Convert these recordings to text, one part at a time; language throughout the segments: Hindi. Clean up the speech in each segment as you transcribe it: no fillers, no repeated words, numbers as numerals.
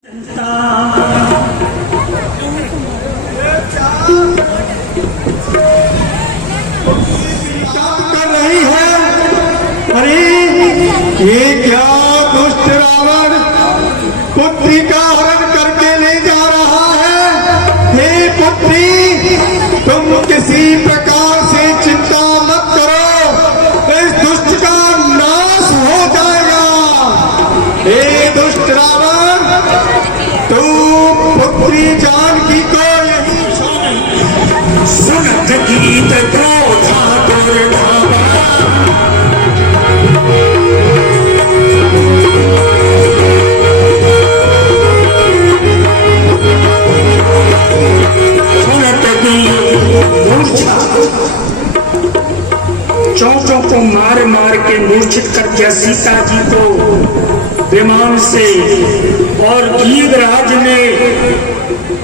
कर रही है। अरे ये क्या दुष्ट रावण पुत्री का हरण करके ले जा रहा है। हे पुत्री, तुम किसी प्रकार से चिंता मत करो, इस दुष्ट का नाश हो जाएगा। हे दुष्ट रावण, तू पुत्री जानकी को सुनत गीत क्रोधा दुर्धावा, सुनत गीत मूर्छा। चौचों को मार मार के मूर्छित कर दिया सीता जी को विमान से, और गीधराज ने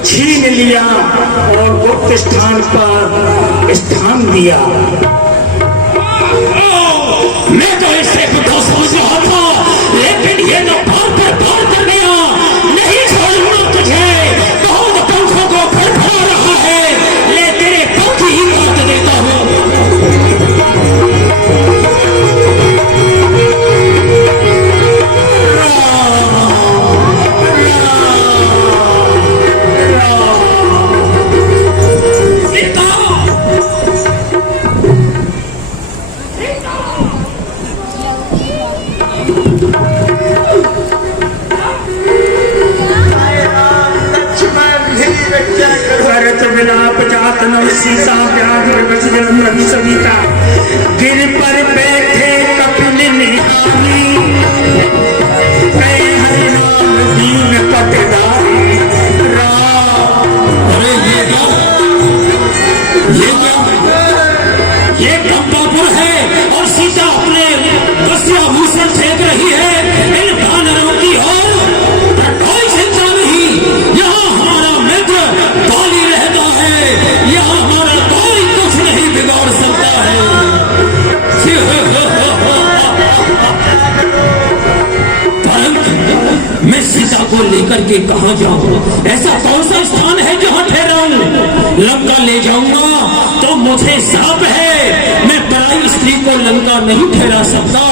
छीन लिया और गुप्त स्थान पर स्थान दिया। मैं तो इसे तो समझ रहा था, लेकिन ये तो पार पर पार कर गया। नहीं छोड़ूंगा तुझे, बहुत पंखों को फड़फड़ा रहा है, ले तेरे पंख ही काट देता हूँ। विलाप जातनम सीता व्याघ्र वज्रम सविता, गिर पर बैठे कपिल निहारी, कहे हरि नाम दीन पटदारी राम। अरे ये कंपापुर है और सीता अपने दस्या भूषण फेंक रही है इन वानरों की ओर। कोई चिंता नहीं, यहाँ हमारा मित्र बाली रहता है, यहाँ हमारा कोई कुछ नहीं बिगाड़ सकता है। परंतु मैं सीता को लेकर के कहाँ जाऊँ? ऐसा कौन सा स्थान है जहाँ ठहराऊं? लंका ले जाऊंगा तो मुझे शाप है, मैं पराई स्त्री को लंका नहीं ठहरा सकता।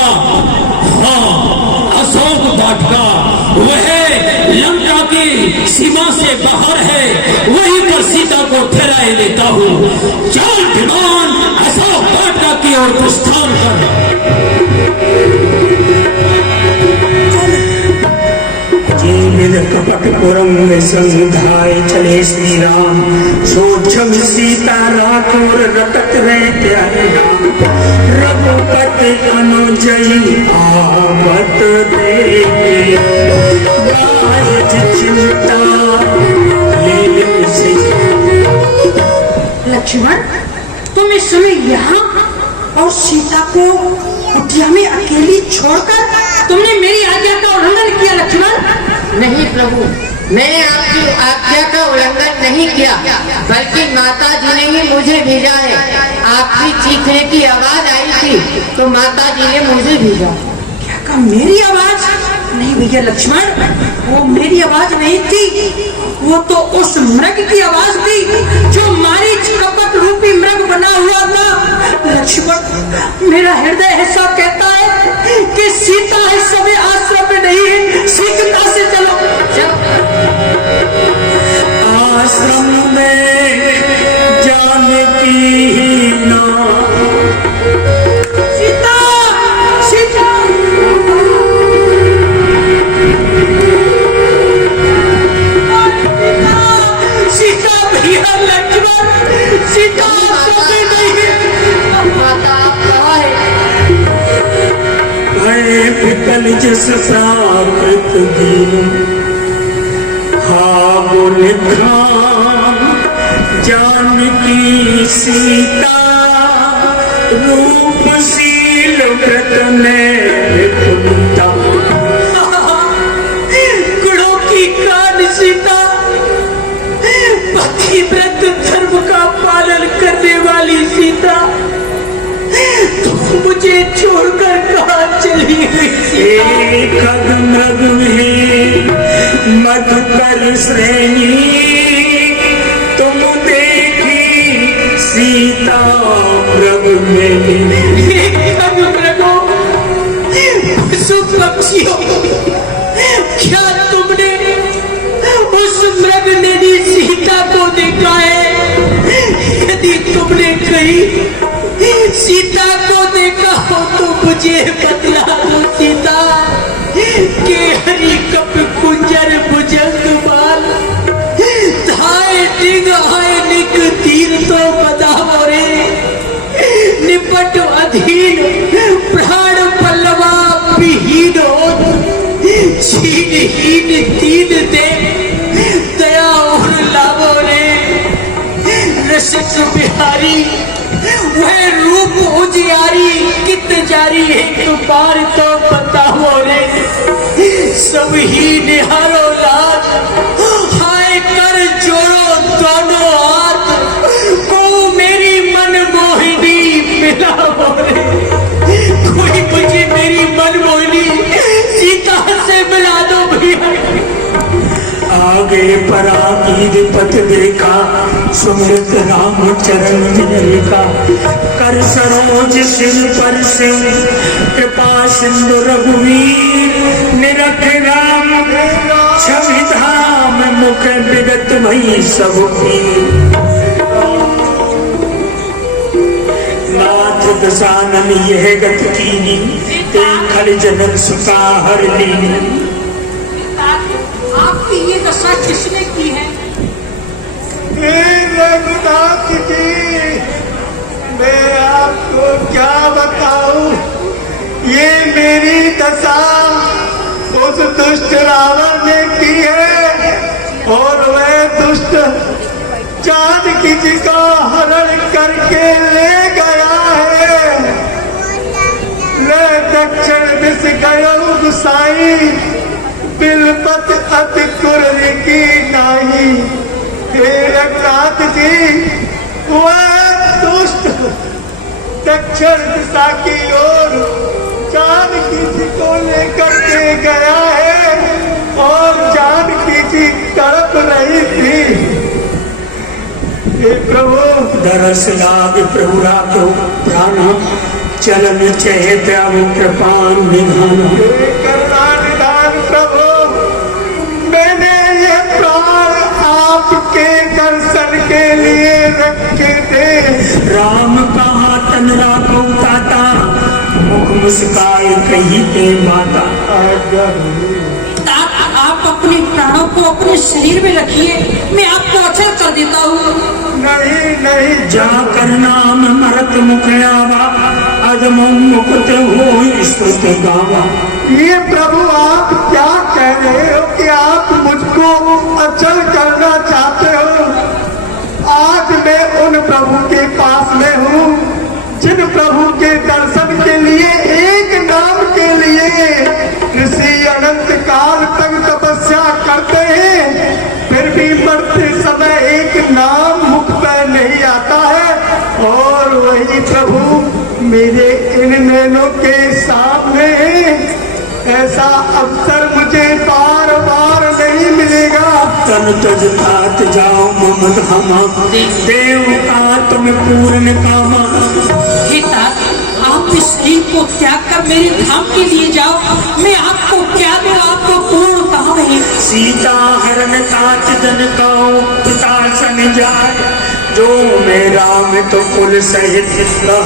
हाँ, अशोक वाटिका वह लंका की सीमा से बाहर है, वहीं पर सीता को ठहराए लेता हूँ। चल विमान, अशोक वाटिका की ओर प्रस्थान कर। कपटपुरम में संधाए चले श्री राम, सोचम सीता राठौर रटत रहे प्यारे नाम। रघुपति अनुजई आवत देखे, बाज चिंता लीलित से। लक्ष्मण, तुम इस समय यहाँ और सीता को कुटिया में अकेली छोड़कर तुमने मेरी आज्ञा का उल्लंघन किया। लक्ष्मण, नहीं प्रभु, मैंने आपकी आज्ञा का उल्लंघन नहीं किया, बल्कि माता जी ने ही मुझे भेजा है। आपकी चीखने की आवाज आई थी तो माता जी ने मुझे भेजा। क्या कहा? मेरी आवाज नहीं भैया लक्ष्मण, वो मेरी आवाज नहीं थी, वो तो उस मृग की आवाज थी जो मारीच कपट रूपी मृग बना हुआ था। लक्ष्मण, मेरा हृदय ऐसा कहता है कि सीता इस समय आश्रम में नहीं है, शीघ्रता से चलो। आश्रम में जानकी ना सीता, सीता, सीता भैया लक्ष्मण, सीता आश्रम में नहीं है। माता आप कहाँ है? विकल जिस प्राकृत दीन, हागो निधान जानकी सीता, रूपशील व्रत में विपुलता। गुणों की कान सीता, पति व्रत धर्म का पालन करने वाली सीता, तुम मुझे छोड़कर कहाँ चली गई? एक मृग में मधु श्रेणी तुम देखी सीता मृग मेली। पशु पक्षियों, क्या तुमने उस मृग नदी सीता को देखा है? यदि तुमने कहीं सीता को देखा हो तो मुझे बतला दो सीता के हरी कप कुंजर भुजंग बाल धाय डिग हाय निक तीर तो बदावो रे निपट अधीन प्राण पल्लवा विहीन छीन तीन दे दया और लावो रे रसिक बिहारी वह रूप उजियारी कित जारी एक बार तो बताओ रे सब ही निहारो लाज हाय कर जोड़ो दोनों हाथ को मेरी मन मोहिनी मिलाओ रे कोई मुझे मेरी मन मोहिनी सीता से मिला दो भैया। आगे परागीर पथ देखा सुमित राम चरण विनयका कर सरोज सिर पर सिंह कृपा सिंधु रघुवीर निरख राम छवि धाम मुख विगत भई सब नाथ दशानन यह गत कीनी ते खल जनक सुता हर लीनी। आपकी ये दशा किसने की है? रघुनाथ जी, मैं आपको क्या बताऊं, ये मेरी दशा उस दुष्ट रावण ने की है और वह दुष्ट जानकी जी का हरण करके ले गया है। मैं दक्षिण दिश गयो गुसाई बिलपत अति कुर्री की नाही। हे रघुनाथ जी, वह दुष्ट दक्षिण दिशा की ओर जानकी जी को लेकर के गया है और जानकी जी तड़प रही थी। हे प्रभु, दरस लाग प्रभु रातो प्राण चलन चेत अब कृपान निधान। हे करुणा निधान प्रभु, मैंने ये प्राण आपके दर्शन के लिए रखे थे। राम कहा तन राखो ताता मुख मुस्काए कही के माता। आप अपने प्राणों को अपने शरीर में रखिए, मैं आपको अचल कर देता हूँ। नहीं नहीं, जा कर नाम मरत मुख आवा अजमो मुकुट हो स्तुत गावा। ये प्रभु आप क्या कह रहे हो कि आप मुझको अचल करना चाहते हो? आज मैं उन प्रभु के पास में हूँ जिन प्रभु के दर्शन के लिए एक नाम के लिए ऋषि अनंत काल तक तपस्या करते हैं, फिर भी मरते समय एक नाम मुख पर नहीं आता है। और वही प्रभु मेरे इन नैनों के सामने है। ऐसा अवसर मुझे बार बार नहीं मिलेगा। तन तज तात जाओ ममद हमा देव का तुम पूर्ण कामा। हे तात, आप इस शरीर को त्याग कर मेरे धाम के लिए जाओ, मैं आपको क्या दूं, आपको पूर्ण काम है। सीता हरण तात जन काओ पिता सन जाए जो मैं राम तो कुल सहित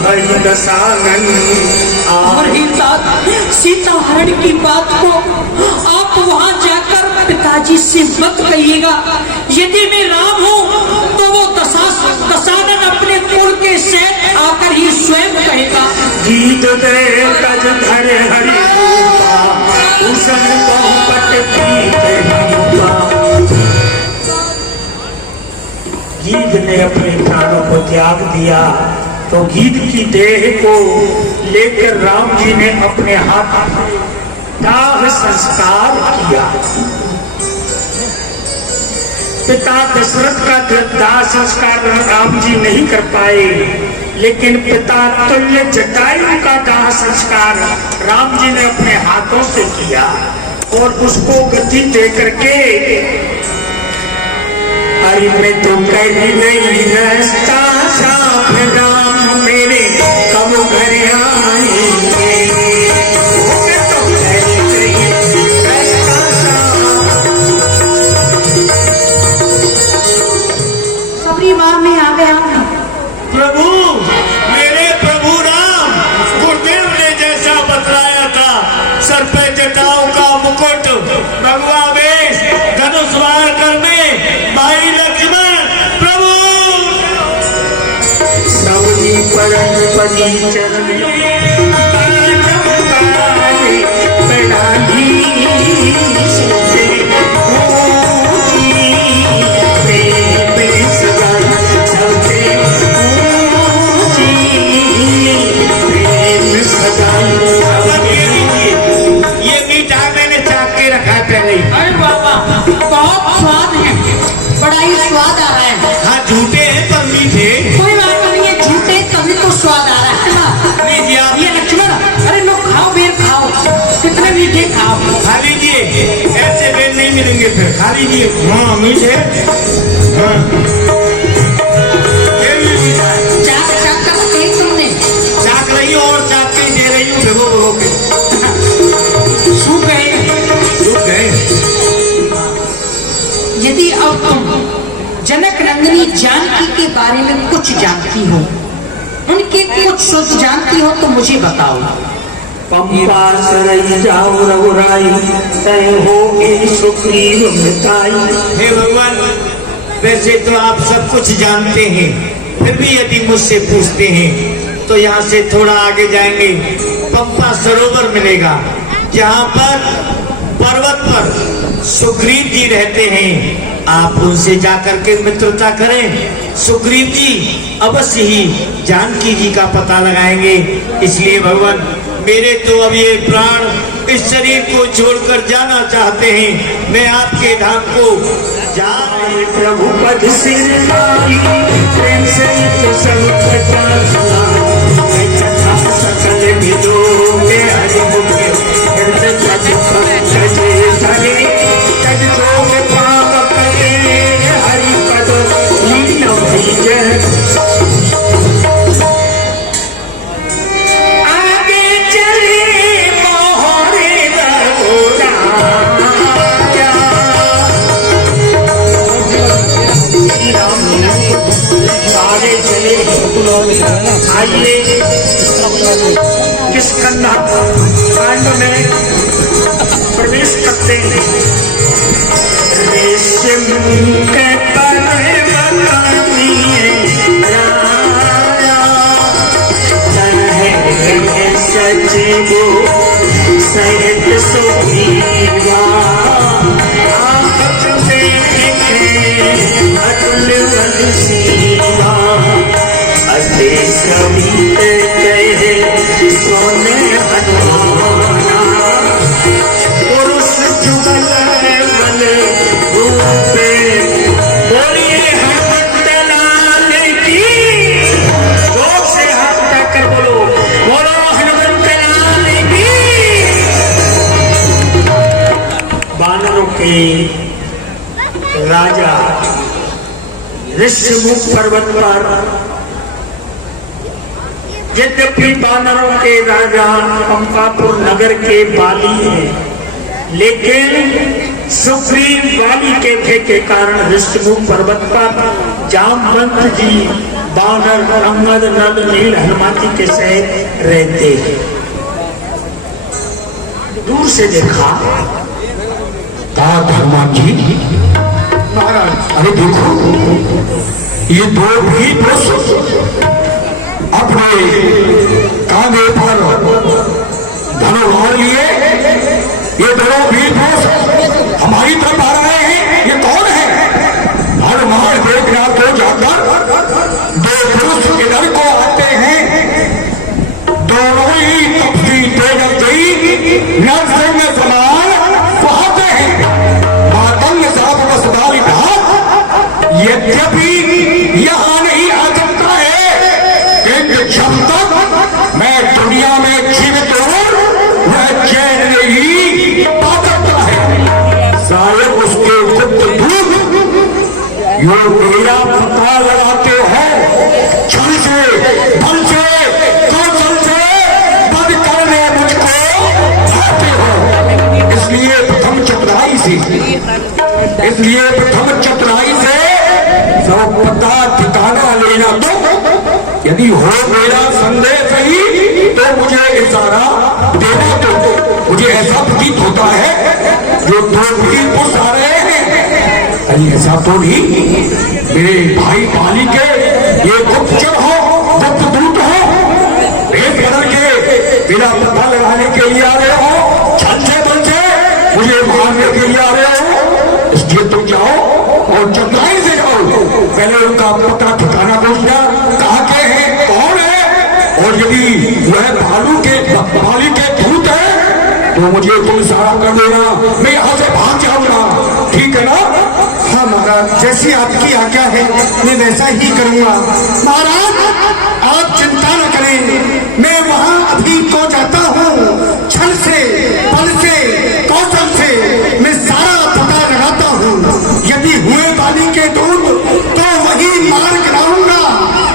रही दसानन। और हे तात, सीता हरण की बात को आप वहाँ जाकर पिताजी से मत कहिएगा। यदि मैं राम हूँ तो वो दशानन अपने कुल के सहित आकर ही स्वयं कहेगा। गीत दे तज धरे हरि रूपा भूषण बहुपट पीत रूपा। गीध ने अपने प्राणों को त्याग दिया तो गीध की देह को लेकर राम जी ने अपने हाथ से दाह संस्कार किया। पिता दशरथ का दाह संस्कार राम जी नहीं कर पाए, लेकिन पिता तुल्य जटायु का दाह संस्कार राम जी ने अपने हाथों से किया और उसको गति दे करके आखिर में तो कर नहीं रास्ता साफ राम मेरे कब घर आएंगे। मैं तो कर नहीं रास्ता साफ। सबरी माँ में आ गया। प्रभु, मेरे प्रभु राम, गुरुदेव ने जैसा बतलाया था, सर पे जटाओं का मुकुट, भगवा वेश, धनुष वार कर में भाई लक्ष्मण प्रभु। सवनी परमपति चरण अरे बाबा, बहुत स्वाद है, बड़ा ही स्वाद आ रहा है। हाँ, झूठे हैं पर मीठे। कोई बात नहीं है, झूठे तभी तो स्वाद आ रहा है ना। लीजिए आप, ये लक्ष्मण, अरे लो खाओ बेर खाओ, कितने मीठे खाओ। खा लीजिए, ऐसे बेर नहीं मिलेंगे फिर। खा लीजिए। हाँ मीठे। हाँ चाक चाक कर रखे तुमने। चाक रही हो और चाक के दे रही हूँ, भिगो भिगो के। सूख गए। यदि अब तुम जनक नंदिनी जानकी के बारे में कुछ जानती हो, उनके कुछ सोच जानती हो तो मुझे बताओ। पंपा सरई जाओ रघुराई, तय हो ए सुग्रीव मिताई। हे भगवान, वैसे तो आप सब कुछ जानते हैं, फिर भी यदि मुझसे पूछते हैं तो यहाँ से थोड़ा आगे जाएंगे, पंपा सरोवर मिलेगा, जहाँ पर पर्वत पर सुग्रीव जी रहते हैं। आप उनसे जाकर के मित्रता करें। सुग्रीव जी अवश्य ही जानकी जी का पता लगाएंगे। इसलिए भगवान, मेरे तो अब ये प्राण इस शरीर को छोड़कर जाना चाहते हैं। मैं आपके धाम को जाए प्रभु पद सिर नाई, प्रेम से तो सकल विदो के हरि मुख हृदय पंकज धरे, तज जोग पाप करे हरि पद लीनो भीजन। आगे चले मोहरे रघुराया, आगे चले। आइए किस कन्या कांड में प्रवेश करते हैं। रेशम के सचिवो सहित सुग्रीवा, आप देखे अतुल बल सीवा, अति समीत कहे सोने हनुमाना, पुरुष जुगल बल रूपे, बोलिए हनुमत लाल की। जोर से हाथ उठाकर बोलो, बोलो हनुमत लाल की। बानरों के राजा ऋषमुख पर्वत पर, यद्यपि बानरों के राजा पंपापुर नगर के वाली हैं, लेकिन सुग्रीव वाली के भय के कारण ऋषमुख पर्वत पर जामवंत जी बानर अंगद नल नील हनुमान जी के सहित रहते हैं। दूर से देखा, हनुमान जी महाराज, अरे देखो ये दो भी अपने कांधे पर धनुष लिए, ये दोनों वीर पुरुष हमारी तरफ आ रहे हैं। ये कौन है? हनुमान देखना तो जाकर दो पुरुष इधर को आते हैं, दोनों ही तपसी तेज गई नरसिंह समान बहाते हैं। मातंग साफ बसदारी भाग यद्यपि यहाँ नहीं आ सकता है, किंतु जब तक मैं दुनिया में जीवित हूँ वह चैन नहीं पा सकता है। शायद उसके गुप्त दूत यो मेरा पता लगाते हो, छल से, बल से, कौशल से बद करने मुझको आते हो। इसलिए प्रथम चतुराई से सब पता ठिकाना लेना। तो यदि हो मेरा संदेह सही तो मुझे इशारा देना। तो मुझे ऐसा प्रतीत होता है जो दो वीर पुरुष आ रहे हैं। अरे ऐसा तो नहीं मेरे भाई पाली के ये गुप्तचर हो, गुप्त दूत हो, भेद बदल के मेरा पता लगाने के लिए आ रहे हो, छल से बल से मुझे मारने के लिए आ रहे हो। इसलिए तुम जाओ और चतुराई से जाओ, पहले उनका पता ठिकाना पूछना, कहाँ के हैं, कौन है, और यदि वह बाली के दूत है तो मुझे तुम इशारा कर देना, मैं यहाँ से भाग जाऊंगा। ठीक है ना? हाँ महाराज, जैसी आपकी आज्ञा है मैं वैसा ही करूंगा। महाराज आप चिंता न करें, मैं वहाँ अभी को जाता हूँ। छल से, बल से, कौशल से मैं सारा पता लगाता हूँ। यदि हुए बाली के दूत तो वही मार गिराऊंगा,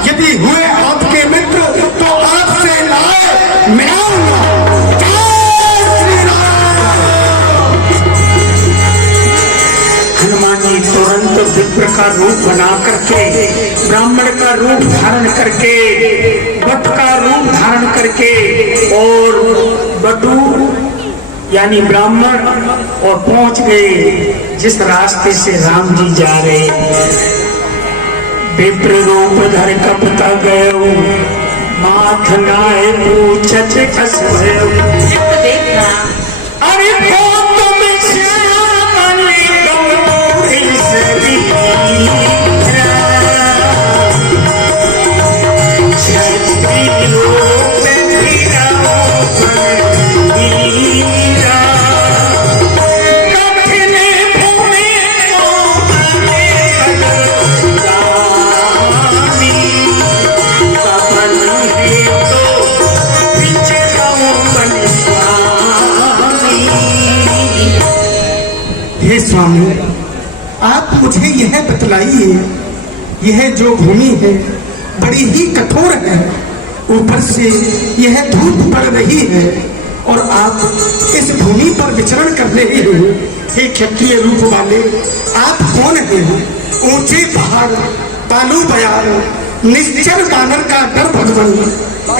यदि हुए आपके मित्र तो आपसे लाए मिलाऊंगा। हनुमान जी तुरंत विप्र का रूप बना करके, ब्राह्मण का रूप धारण करके, भट्ट का रूप धारण करके और बटू यानी ब्राह्मण और पहुंच गए जिस रास्ते से राम जी जा रहे। विप्र रूप धर कपता गयो, माथ नाय पूछत कस भयो। देखना अरे हे स्वामी, आप मुझे यह बतलाइए, यह जो भूमि है बड़ी ही कठोर है, ऊपर से यह धूप पड़ रही है और आप इस भूमि पर विचरण कर रहे हो। हे क्षत्रिय रूप वाले, आप कौन हैं? ऊंचे पहाड़, बालू बयार, निश्चर बानर का डर भगवन,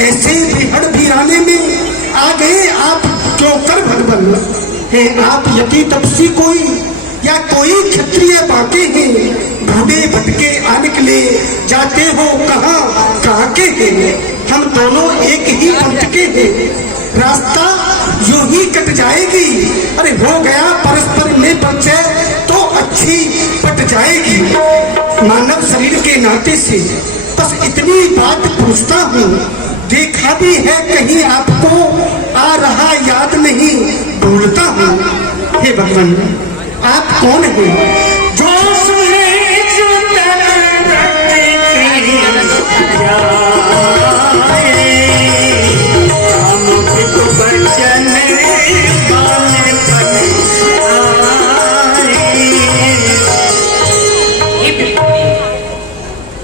ऐसे बिहड़ भिराने में आ गए आप क्यों कर भगवन? है आप यति तपसी कोई या कोई क्षत्रिय बाके हैं? ढूंढे भटके आने के लिए जाते हो कहाँ के हैं? हम दोनों एक ही पंथ के हैं, रास्ता यूं ही कट जाएगी। अरे हो गया परस्पर में परिचय तो अच्छी पट जाएगी। मानव शरीर के नाते से बस इतनी बात पूछता हूँ, देखा भी है कहीं आपको आ रहा याद नहीं, भूलता हूँ। हे भगवान, आप कौन हैं? जो सुने जो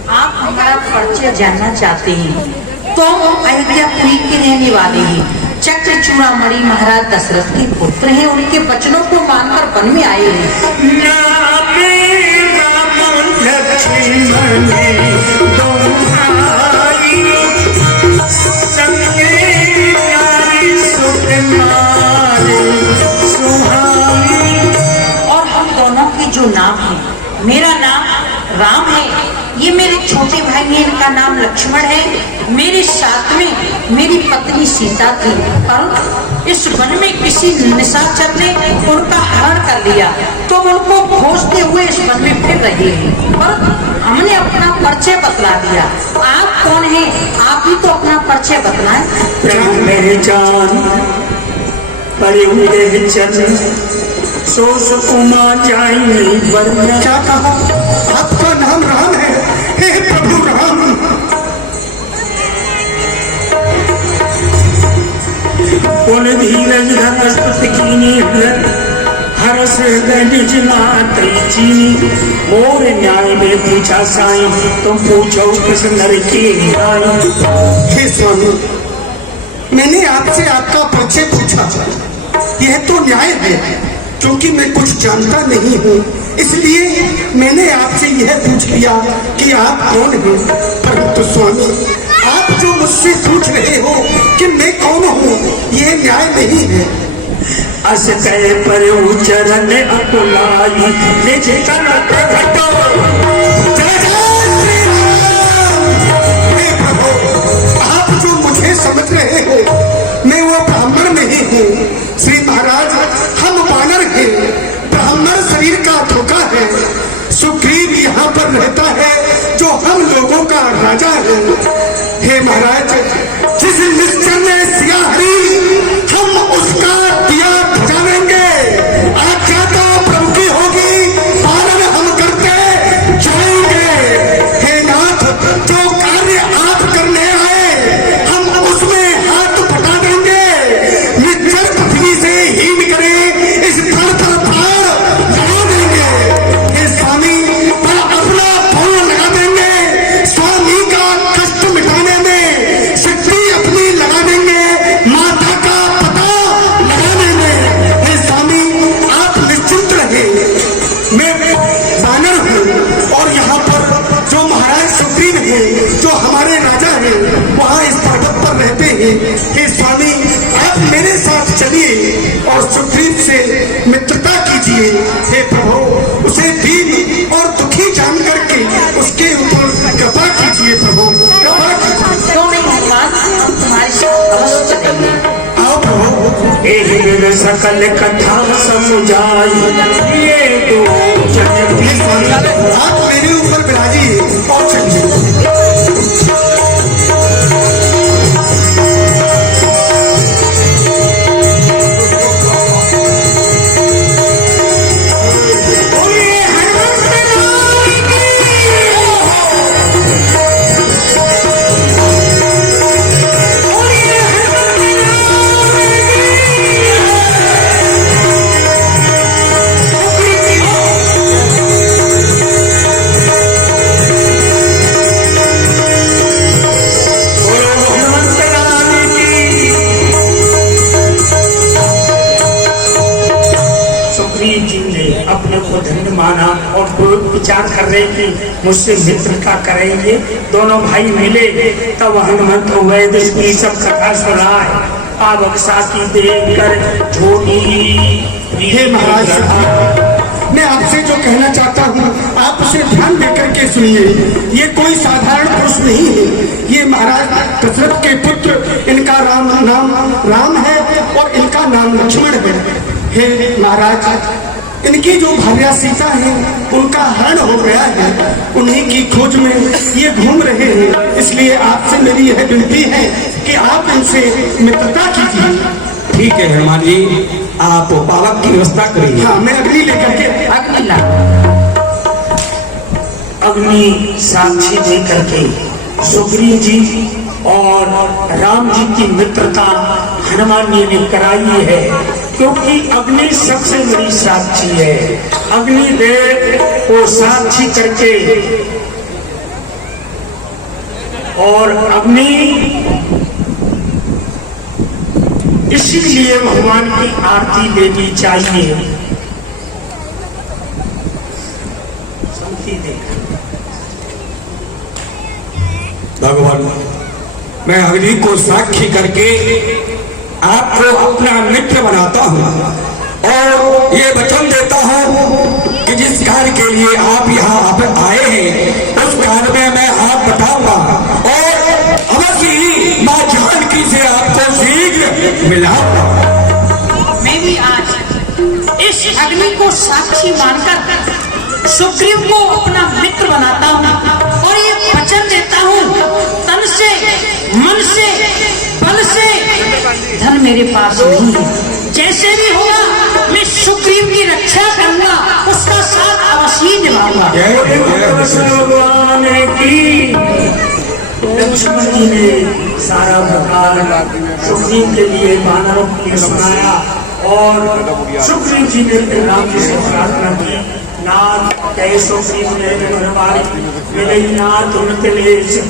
आप हमारा परिचय जानना चाहते हैं तो अयोध्यापुरी के रहने वाले हैं, चक्र चूड़ामणि महाराज दशरथ के पुत्र हैं। उनके वचनों को मानकर वन में आए हैं। और हम दोनों के जो नाम है, मेरा नाम राम है, ये मेरे छोटे भाई हैं, इनका नाम लक्ष्मण है। मेरे साथ में मेरी पत्नी सीता थी, पर इस वन में किसी निशाचर ने उनका हरण कर लिया, तो उनको खोजते हुए इस वन में फिर रहे हैं। पर हमने अपना परिचय बतला दिया। आप कौन हैं? आप ही तो अपना परिचय बतलाएं। प्रभु मेरे जान पड़े हुए चल सो सुकुमा जाएंगे वरना। क्या कहा? आपका नाम राम है? हे प्रभु राम, पुन धीरज धर्मस्पति कीनी हरस मोर न्याय में पूछा साईं, तुम पूछो किस नर की न्याय। हे स्वामी, मैंने आपसे आपका परिचय पूछा, यह तो न्याय है, क्योंकि मैं कुछ जानता नहीं हूँ, इसलिए मैंने आपसे यह पूछ लिया कि आप कौन हैं। परंतु स्वामी, आप जो मुझसे पूछ रहे हो कि मैं कौन हूँ, यह न्याय नहीं है। अस कहे पर चरण अकुलाई, निज तन प्रगटो। जय जय श्री राम। हे प्रभु, आप जो मुझे समझ रहे हो, मैं वो ब्राह्मण नहीं हूँ। श्री महाराज, हम वानर हैं, ब्राह्मण शरीर का धोखा है। सुग्रीव यहाँ पर रहता है, जो हम लोगों का राजा है। हे महाराज, जिस निश्चर ने सिया हरी, हम उसका दिया बजावेंगे। आज्ञा तो प्रभु की होगी, पालन हम करते जाएंगे। हे नाथ, जो कार्य आप करने आए, हम उसमें हाथ बटा देंगे। निश्चर पृथ्वी से हीन करे, इस धड़ पर प्राण लगा देंगे। हे स्वामी, पर अपना प्राण लगा देंगे। स्वामी का कष्ट मिटाने में शक्ति अपनी लगा देंगे। माता का पता लगा देंगे। हे स्वामी, आप निश्चिंत रहे, मैं वानर हूँ, और यहाँ पर जो महाराज सुग्रीव है, जो हमारे राजा है, वहाँ इस पर्वत पर रहते हैं। हे स्वामी, आप मेरे साथ चलिए और सुग्रीव से मित्रता कीजिए। हे प्रभु, उसे दीन और दुखी जान करके उसके ऊपर कृपा कीजिए। प्रभु, कृपा कीजिए। क्यों नहीं हनुमान, हम तुम्हारे साथ अवश्य चलेंगे। आओ प्रभु। एहि सकल कथा समुझाई, ये दो जन हे स्वामी, आप मेरे ऊपर विराजिए और चलिए। सुग्रीव जी ने अपने को धन्य माना और विचार कर रहे कि मुझसे मित्रता करेंगे। दोनों भाई मिले, तब हनुमंत वैद की सब कथा सुनाए। पावक साथी देकर छोटी। हे महाराज, मैं आपसे जो कहना चाहता हूँ, आप उसे ध्यान देकर के सुनिए। ये कोई साधारण पुरुष नहीं है, ये महाराज दशरथ के पुत्र, इनका नाम राम है और इनका नाम लक्ष्मण है। हे महाराज, इनकी जो भार्या सीता है, उनका हरण हो गया है, उन्हीं की खोज में ये घूम रहे हैं। इसलिए आपसे मेरी यह विनती है कि आप इनसे मित्रता कीजिए। ठीक है हनुमान जी, आप पावक की व्यवस्था करिए। हाँ, मैं अग्नि लेकर के अग्नि ला। अग्नि साक्षी दे करके सुग्रीव जी और राम जी की मित्रता हनुमान जी ने कराई है, क्योंकि अग्नि सबसे बड़ी साक्षी है। अग्निदेव को साक्षी करके और अग्नि इसीलिए भगवान की आरती देनी चाहिए। भगवान, मैं अग्नि को साक्षी करके आपको अपना मित्र बनाता हूँ और ये वचन देता हूँ कि जिस कार्य के लिए आप यहाँ आए हैं, उस कार्य में मैं हाथ बटाऊंगा और अवश्य ही माँ जानकी से आपको शीघ्र मिलाऊंगा। मैं भी आज इस अग्नि को साक्षी मानकर सुग्रीव को अपना मित्र बनाता हूँ और ये वचन देता हूँ, तन से, मन से, बल से धन मेरे पास नहीं है। जैसे भी होगा मैं सुग्रीव की रक्षा करूंगा, उसका साथ अवश्य निभाऊंगा। भगवान की लक्ष्मण जी ने सारा बता सुग्रीव के लिए वानरों के लिए सुनाया और सुग्रीव जी ने फिर राम जी से प्रार्थना की, नाथ कैसो मिले नाथ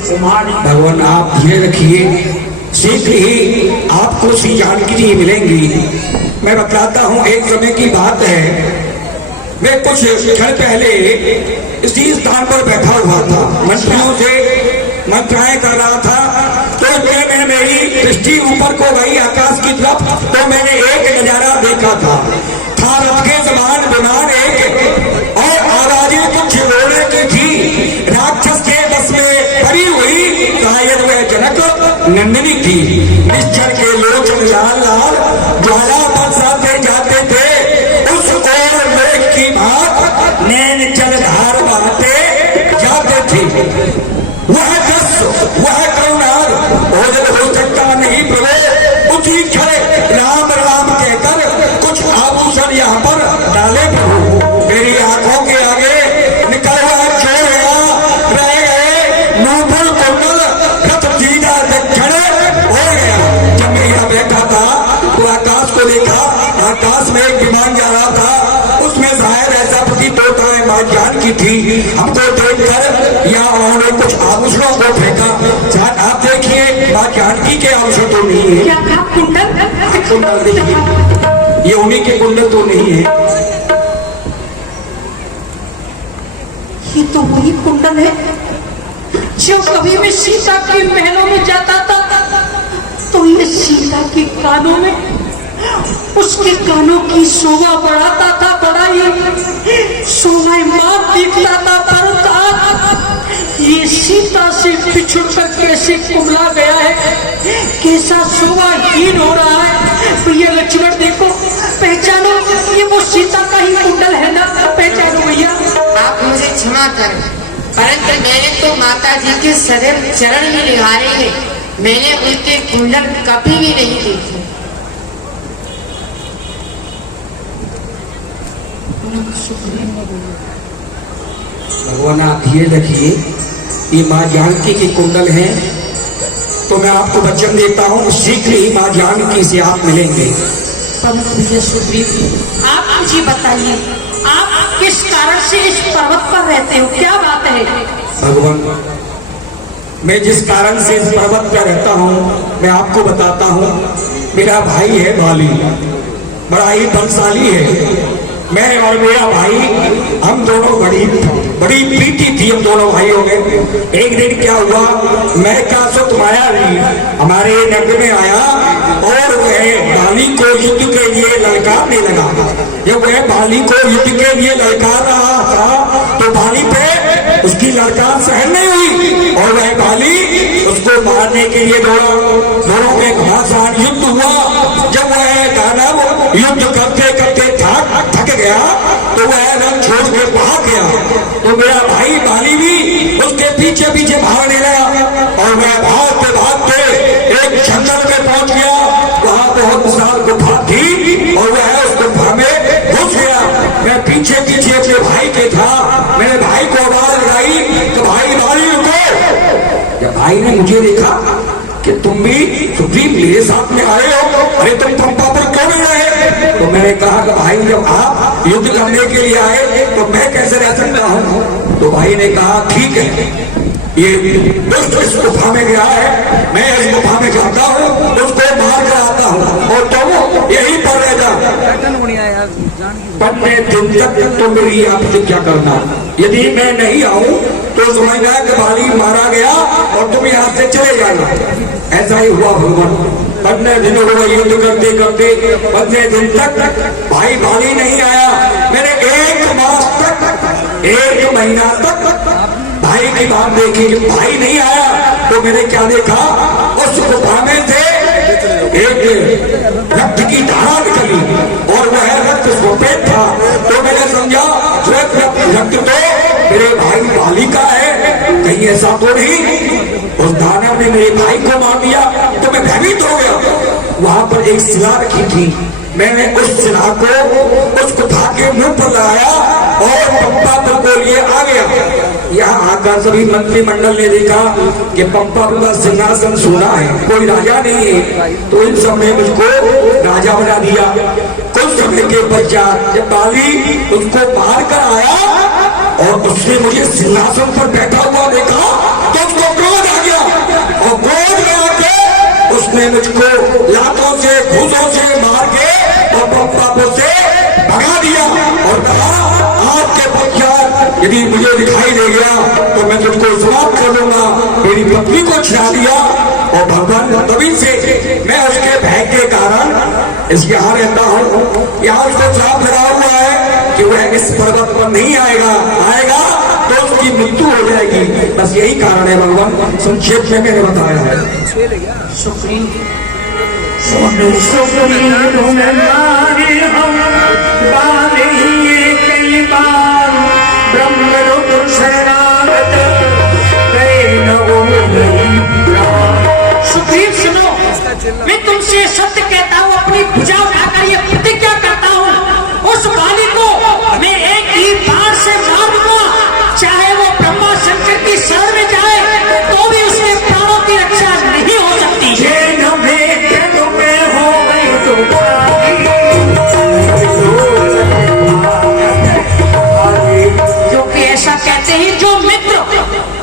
कुमारी। भगवान आप धीरे रखिए, शीघ्र ही आपको श्री जानकी जी मिलेंगी। मैं बताता हूँ, एक समय की बात है, मैं कुछ क्षण पहले इसी स्थान पर बैठा हुआ था, मंत्रियों से मंत्राएं कर रहा था, तो मैं मेरी दृष्टि ऊपर को गई आकाश की तरफ, तो मैंने एक नजारा देखा था रथ के समान विमान एक, और आवाजें कुछ बोलने की थी, राक्षस के बस में पड़ी हुई, शायद वह जनक नंदिनी थी। निश्चर के लोचन लाल लाल ज्वाला बरसाते जाते थे, उस ओर मेघ की भांत नैन जल धार बहाते जाते थे। वह दस वह करुणार भोजन हो सकता नहीं प्रभु, उसी क्षण राम राम कहकर कुछ आभूषण यहाँ पर डाले प्रभु, मेरी आंखों के आगे निकल हुआ छोड़ गया, रह गए नूपुर कुंडल रथ सीधा दक्षिण हो गया। जब मैं यहाँ बैठा था तो आकाश को देखा, आकाश में एक विमान जा रहा था, उसमें शायद ऐसा प्रतीत होता है माँ जानकी थी। हमको देखकर या उन्होंने कुछ आभूषणों को फेंका, शायद आप देखिए माँ जानकी के आभूषण तो नहीं है, क्या कुंडल कुंडल देखिए, ये उन्हीं के कुंडल तो नहीं है, ये तो वही कुंडल है जो कभी मैं सीता के महलों में जाता था, तो ये सीता के कानों में उसके कानों की शोभा बढ़ाता था, बढ़ाई शोभायमान दिखता था, परंतु ये सीता से बिछुड़कर कैसे कुमला गया है, कैसा शोभाहीन हो रहा है। भैया लक्ष्मण देखो, पहचानो, ये वो सीता का ही कुंडल है ना, पहचानो भैया। आप मुझे क्षमा करें, परंतु मैंने तो माता जी के सदैव चरण ही निहारे हैं, मैंने उनके कुंडल कभी भी नहीं देखे। भगवान आप धीरे रखिए, ये माँ जानकी के कुंडल हैं, तो मैं आपको वचन देता हूँ शीघ्र ही माँ जानकी से आप मिलेंगे। परंतु भैया सुग्रीव, आप मुझे बताइए, आप किस कारण से इस पर्वत पर रहते हो, क्या बात है? भगवान, मैं जिस कारण से इस पर्वत पर रहता हूँ मैं आपको बताता हूँ। मेरा भाई है बाली, बड़ा ही बलशाली है। मैं और मेरा भाई, हम दोनों बड़ी प्रीति थी हम दोनों भाइयों में। एक दिन क्या हुआ, मैं क्या सो तुम्हारा हमारे नगर में आया और वह बाली को युद्ध के लिए ललकारने लगा। जब वह बाली को युद्ध के लिए ललकार रहा था तो बाली पे उसकी ललकार सहन नहीं हुई और वह बाली उसको मारने के लिए दौड़ा। दोनों में घमासान युद्ध हुआ। जब वह दानव युद्ध करते करते थक गया तो वह रथ छोड़ के भाग गया। तो मेरा भाई बाली भी उसके पीछे पीछे भागने लगा और वह भागते भागते एक जंगल में पहुंच गया। वहां बहुत विशाल गुफा थी और वह उस गुफा में घुस गया। मैं पीछे पीछे अपने भाई के था। मैंने भाई को आवाज लगाई तो भाई बाली रुको। जब भाई ने मुझे देखा कि तुम भी सुग्रीव मेरे साथ में आए हो, अरे तुम पंपा पर क्यों नहीं रहे? तो मैंने कहा कि भाई जब आप युद्ध करने के लिए आए तो मैं कैसे रह सकता हूँ? तो भाई ने कहा ठीक है, ये दुष्ट इस गुफा में गया है, मैं इस गुफा में जाता हूँ, उसको मार कर आता हूँ और तुम यहीं पर रह जा। पर मैं दिन तक तो मेरी आपसे क्या करना, यदि मैं नहीं आऊं तो समझना कि बाली मारा गया और तुम यहाँ से चले जाना। ऐसा ही हुआ भगवान। 15 दिन हुआ युद्ध करते करते, 15 दिन तक भाई बाली नहीं आया। मैंने 1 मास तक, 1 महीना तक भाई की बात देखी कि भाई नहीं आया। तो मैंने क्या देखा, उस गुफा में से एक रक्त की धारा निकली और वह रक्त सफेद था। तो मैंने समझा रक्त तो मेरे भाई बाली का है, कहीं ऐसा तो नहीं उस दानव ने मेरे भाई को मार दिया। तो मैं भयभीत हो गया। वहां पर एक शिला रखी थी, मैंने उस शिला को उस गुफा के मुंह पर लगाया और पंपापुर को लिए आ गया। यहाँ आकर सभी मंत्रिमंडल ने देखा कि पंपापुर का सिंहासन सोना है, कोई राजा नहीं है, तो इन सब ने मुझको राजा बना दिया। कुछ समय के पश्चात जब बाली उसको मार कर आया और उसने मुझे सिंहासन पर बैठा हुआ देखा तो उसको क्रोध आ गया, और क्रोध में आके उसने मुझको लातों से घूसों से मार के और पंपापुर से भगा दिया और कहा आपके पश्चात यदि मुझे दिखाई दे गया तो मैं तुझको समाप्त कर दूंगा। मेरी पत्नी को छिड़ा दिया और भगवान तभी से मैं उसके भय के कारण इस यहाँ रहता हूँ। यहाँ उसको श्राप लगा हुआ है कि वह इस पर्वत पर नहीं आएगा, आएगा तो उसकी मृत्यु हो जाएगी। बस यही कारण है भगवान, संक्षेप में मैंने बताया है। सुप्रीम सुप्रीम सुनो, मैं तुमसे सत्य कहता हूँ, अपनी भुजा उठाकर ये प्रतिज्ञा करता हूँ, उस बाली को मैं एक ही बाण से मार दूंगा, चाहे वो ब्रह्मा शंकर की शरण में जाए तो भी उसके प्राणों की रक्षा नहीं हो सकती। क्योंकि ऐसा कहते हैं जो मित्र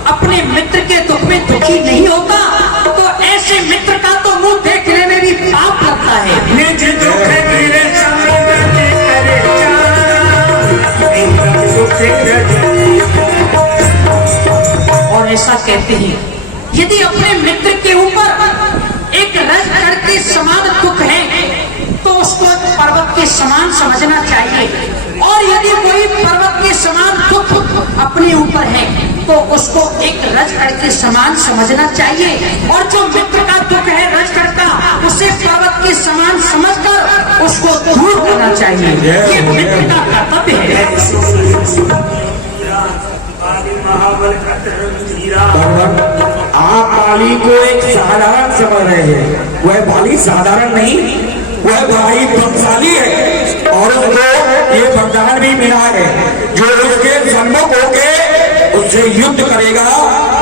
अपने मित्र के दुख में दुखी नहीं होता तो ऐसे मित्र का तो मुंह देखने में भी पाप लगता है। और ऐसा कहते हैं यदि अपने मित्र के ऊपर एक रज कण के समान दुख है तो उसको पर्वत के समान समझना चाहिए, और यदि कोई पर्वत के समान दुख अपने ऊपर है तो उसको एक रजकण के समान समझना चाहिए, और जो मित्र का दुख है रजकण का उसे पर्वत के समान समझकर उसको दूर करना चाहिए। ये मित्र का कर्तव्य है। आप बाली को एक साधारण समझ रहे हैं, वह बाली साधारण नहीं, वह भाई बलशाली है और उसको ये वरदान भी मिला है जो उसके सम्मुख होके उससे युद्ध करेगा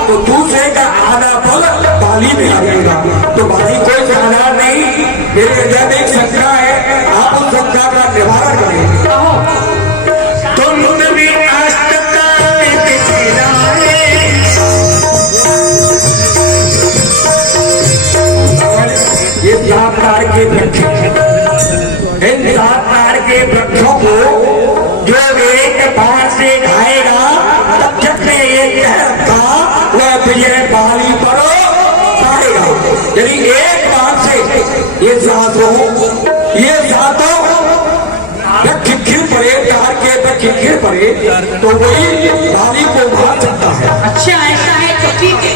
तो दूसरे का आधा बल बाली में आ जाएगा। तो बाली कोई साधारण नहीं, मेरे हृदय में एक शंका है, आप उस शंका का निवारण करें। ये 7 तार के वृक्ष, इन 7 तार के वृक्षों को जो एक बाण से खाएगा तब जब में एक का वह विजय बाली पर पाएगा। यदि एक बाण से ये सातों वृक्ष गिर पड़े, तार के वृक्ष गिर पड़े तो वही बाली को मार सकता है। अच्छा ऐसा है तो ठीक है।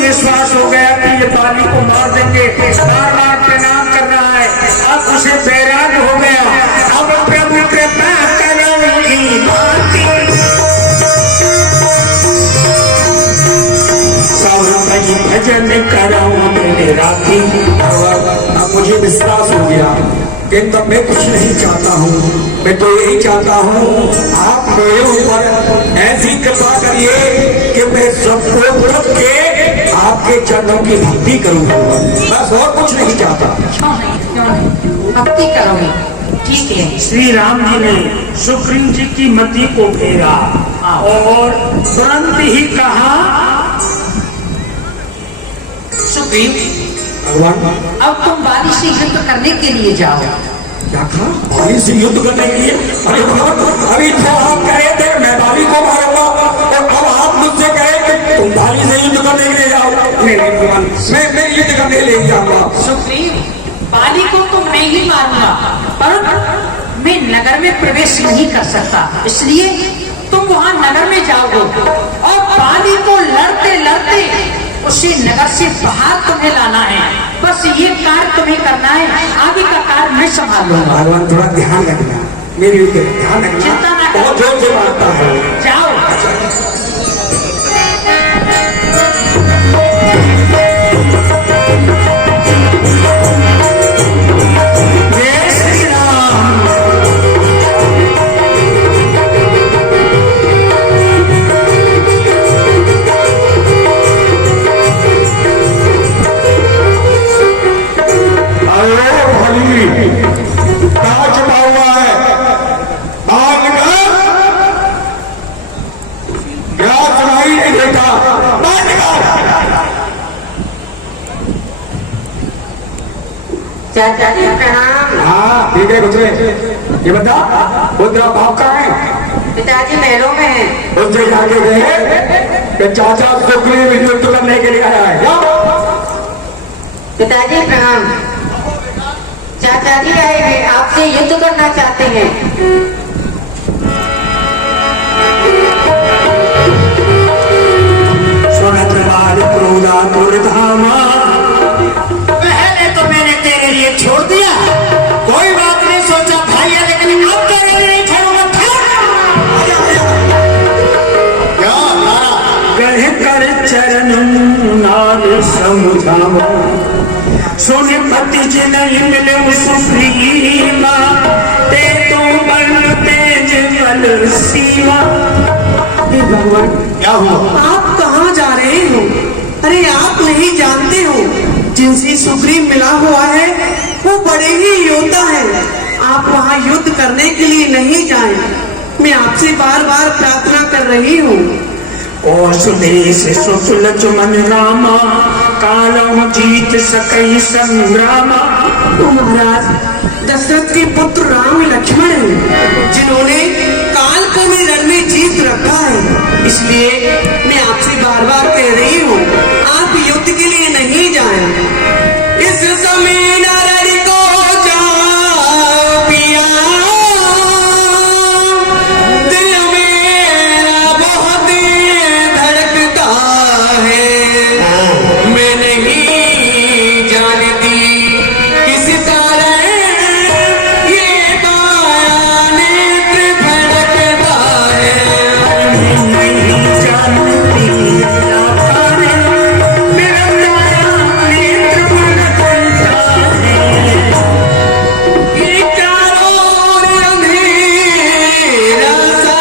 विश्वास हो गया कि ये बाली को मार देंगे, बार बार प्रणाम कर रहा है, अब उसे बैराग हो गया। अब प्रभु कृपा करो भजन करो मेरे राधी। अब मुझे विश्वास हो गया कि तब मैं कुछ नहीं चाहता हूँ, मैं तो यही चाहता हूँ आप मेरे ऊपर ऐसी कृपा करिए कि मैं सबको रख के आपके चरणों की भक्ति करूँ, बस और कुछ नहीं चाहता। क्यों नहीं भक्ति करोगे, ठीक है। श्री राम जी ने सुग्रीव जी की मति को फेरा और तुरंत ही कहा, सुग्रीव भगवान अब तुम बाली से युद्ध करने के लिए जाओ। क्या कहा? बाली से युद्ध करने के लिए? अरे भगवान, अभी तो आप कह रहे थे मैं बाली को मारूंगा और अब आप मुझसे कहे कि तुम बाली से युद्ध करने के लिए जाओ। नहीं भगवान, मैं युद्ध करने ले जाऊंगा। सुग्रीव बाली को तो मैं ही मारूंगा, पर मैं नगर में प्रवेश नहीं कर सकता, इसलिए तुम वहां नगर में जाओगे और बाली को लड़ते लड़ते उसे नगर से बाहर तुम्हें लाना है। बस ये कार्य तुम्हें करना है, आगे का कार्य मैं संभाल लूंगा। भगवान थोड़ा ध्यान रखना, मेरी ध्यान रखना, चिंता ना करो, बहुत जोर से मारता है। जाओ। चाचा जी प्रणाम। हाँ ठीक है गुजरे। ये बता वो तेरा बाप कहाँ है? पिताजी महलों में है। उससे जाके गए कि चाचा सुग्रीव युद्ध करने के लिए आया है क्या? पिताजी प्रणाम। चाचा जी आए हैं, आपसे युद्ध करना चाहते हैं। पहले तो मैंने तेरे लिए छोड़ दिया, कोई बात नहीं सोचा भाई है, लेकिन अब तेरे लिए नहीं छोड़ूंगा। कह कर चरण नाल समझावा, सुन पति जी नहीं मिले सुप्रीमा, ते तो बल तेज बल सीमा। हे भगवान, क्या हुआ? आप कहाँ जा रहे हो? अरे आप नहीं जानते हो जिनसे सुग्रीव मिला हुआ है वो बड़े ही योद्धा है। आप वहाँ युद्ध करने के लिए नहीं जाएं। मैं आपसे बार बार प्रार्थना कर रही हूँ। और सुदेश सुत लक्ष्मण रामा, कालम जीत सकई संग्रामा। तो महाराज दशरथ के पुत्र राम लक्ष्मण हैं, जिन्होंने काल को भी रण में जीत रखा है। इसलिए मैं आपसे बार बार कह रही हूँ आप युद्ध के लिए नहीं जाएं। इस समय नारी को जाओ पिया, दिल मेरा बहुत धड़कता है। मैं नहीं जानती किस कारण ये माया नेत्र भड़कता है। नहीं जानती क्या कारण, मेरा दया नेत्र भड़कता है। ये चारों ओर अंधेरा सा,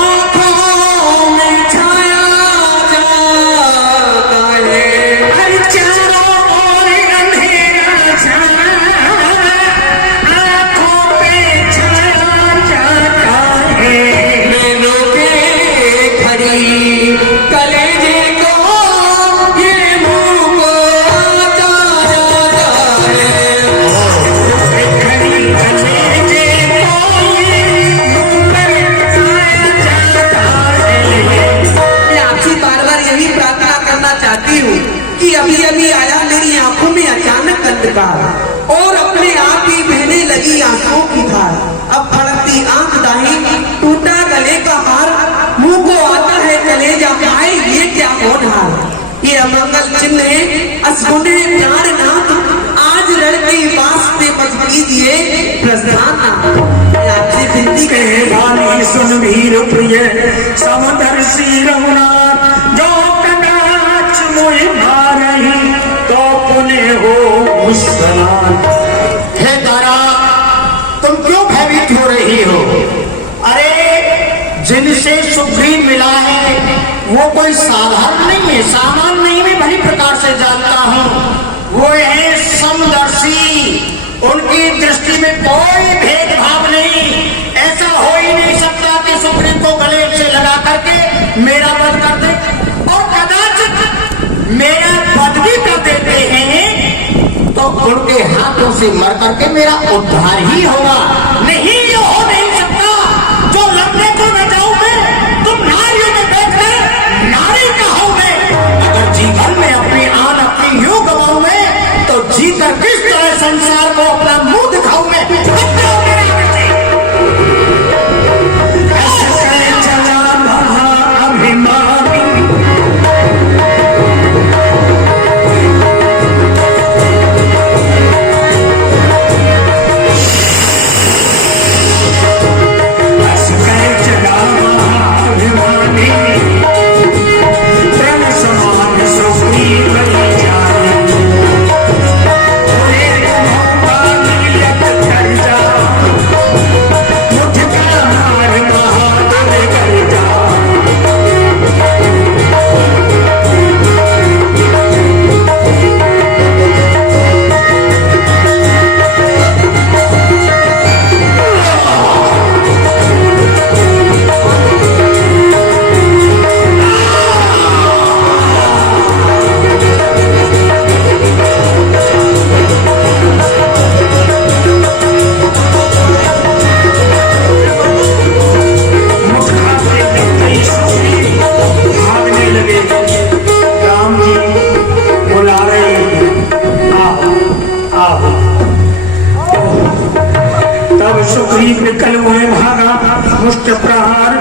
आँखों में छाया जाता है। हर चारों ओर अंधेरा छाया, आँखों पे छाया जाता है। मैं रोके खड़ी कलेजे को ये मुंह को आता जाता है। खड़ी कलेजे को ये मुँह पर छाया जाता है। मैं आपसे बार बार यही प्रार्थना करना चाहती हूँ कि अभी अभी आया मेरी आंखों में अचानक अंधकार और अपने आप ही बहने लगी आंखों की धार। अब फड़कती आंख दाही, टूटा गले का हार, मुंह को आता है कलेजा पाए ये क्या हो ढाल। ये अमंगल चिन्ह है असुने प्राणनाथ, आज लड़के वास्ते मत कीजिए प्रस्थान। मैं आपसे विनती कहे वाणी सुन वीर प्रिय समदर्शी रघुनाथ, जो कदाच मोहि मारहि तो पुण्य हो मुस्कुरान। हे तारा, तुम क्यों भयभीत हो रही हो? अरे जिनसे सुग्रीव मिला है वो कोई साधारण नहीं है, सामान्य नहीं, मैं भली प्रकार से जानता हूँ। वो है समदर्शी, उनकी दृष्टि में कोई भेदभाव नहीं। ऐसा हो ही नहीं सकता कि सुग्रीव को गले से लगा करके मेरा वध कर दे, और कदाचित मेरा वध भी कर देते हैं तो उनके हाथों से मर करके मेरा उद्धार ही होगा। नहीं, ये हो नहीं सकता। जो लड़ने को न जाऊं मैं, तुम नारियों में बैठकर नारी कहोगे। अगर जीवन में अपनी आन अपनी यूं गवाऊं मैं, तो जीकर किस तरह संसार को अपना मुंह दिखाऊं मैं? ऐसे चला महाअभिमानी,